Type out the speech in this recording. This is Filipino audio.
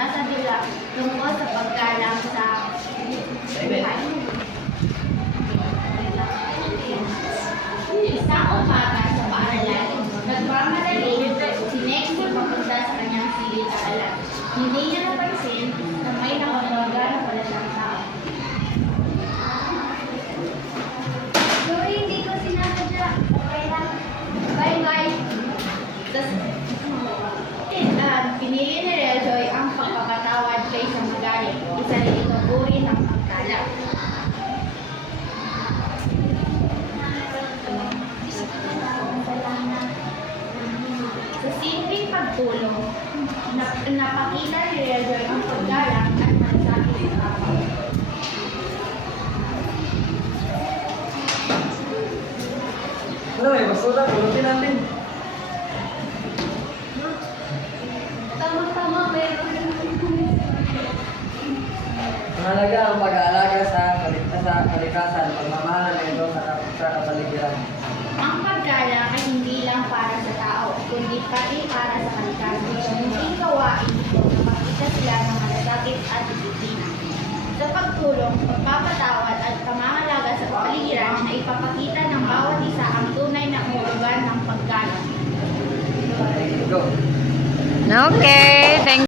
magsasadula tungkol sa paggalang sa buhay. Isang umaga sa paaralan, nagmamadali si Nexie papunta sa kanyang silid-aralan. Hindi niya napansin na may nakamaga na pala siyang tao. Sorry, hindi ko sinasadya. Okay lang. Bye-bye. Pinili ni Reljoy ang pagpapatawad kaysa magalit. Isa rin itong uri ng pagkalat. Sa simpleng pagtulong, napakita ni Reljoy ang paggalang at malasakit sa kapwa. Ano may basura? Pulutin natin. Tama-tama, meron. Mahalaga ang pag-aalaga sa kalikasan, pagmamahal nito sa kapaligiran. Ang paggalang ay hindi lang para sa tao, kundi pati para sa kalikasan. Hindi gawain ito na makita sila ng malasakit at disiplina. Sa pagtulong, pagpapatawad at pangangalaga sa kapaligiran na ipapakita ng bawat isa ang tunay na kahulugan ng paggalang. Go! Okay.